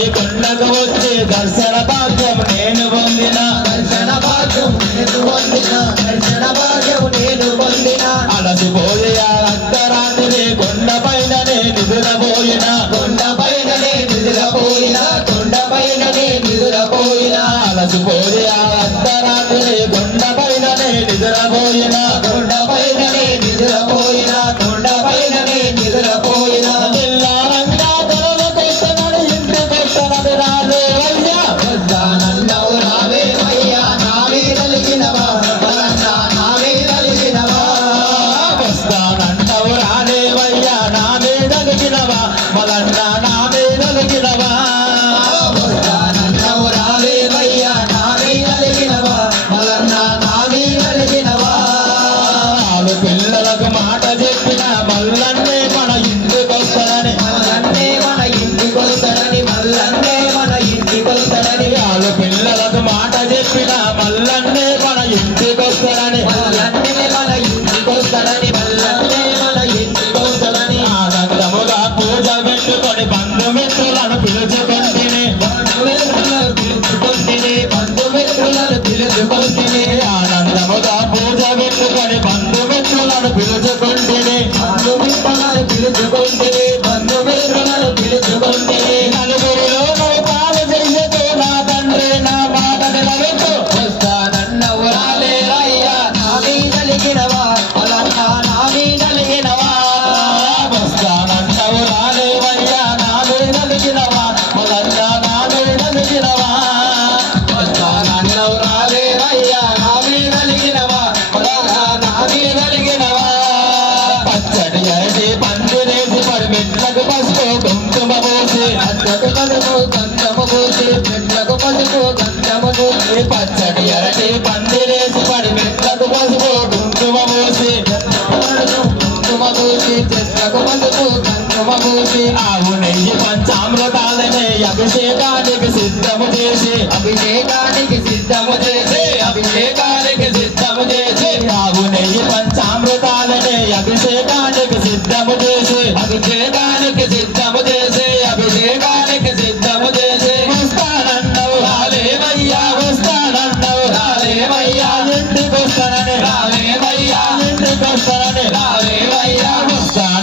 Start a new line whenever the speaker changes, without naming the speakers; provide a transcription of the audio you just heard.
కుండకు వచ్చి దర్శన భాగ్యం నేను పొందిన.
దర్శన భాగ్యం నేను పొందిన. దర్శన భాగ్యం నేను పొందిన.
అలసిపోయి అర్ధరాత్రి కొండ పైననే నిదురపోయిన.
కొండ పైననే నిదురపోయిన. కొండ పైననే నిదురపోయిన.
అలసిపోయి అర్ధరాత్రి కొండ పైననే నిదురపోయిన.
కొండ আমি
చేసి పందిరేసి పరిమెట్లకు పసుపు కుంకుమ పోసి
అద్దకు పసుపు గంధము పోసి మెట్లకు పసుపు గంధము పోసి
పచ్చడి అరటి పందిరేసి పరిమెట్లకు పసుపు కుంకుమ పోసి
కుంకుమ పోసి చెట్లకు పసుపు కుంకుమ పోసి
ఆవు నెయ్యి పంచామృతాలని అభిషేకానికి సిద్ధము చేసి
అభిషేకానికి సిద్ధము చేసి అభిషేకానికి సిద్ధము చేసి
ఆవు నెయ్యి పంచామృతాలని అభిషేకా
అభిషేకానికి సిద్ధము చేసే అభిషేకానికి సిద్ధము చేసే.
వస్తానన్నావు. రాలేవయ్యా వస్తానన్నావు. రాలేవయ్యా. ఇంటికి వస్తానని?
రాలేవయ్యా.
ఇంటికి వస్తానని?
రాలేవయ్యా
వస్తా.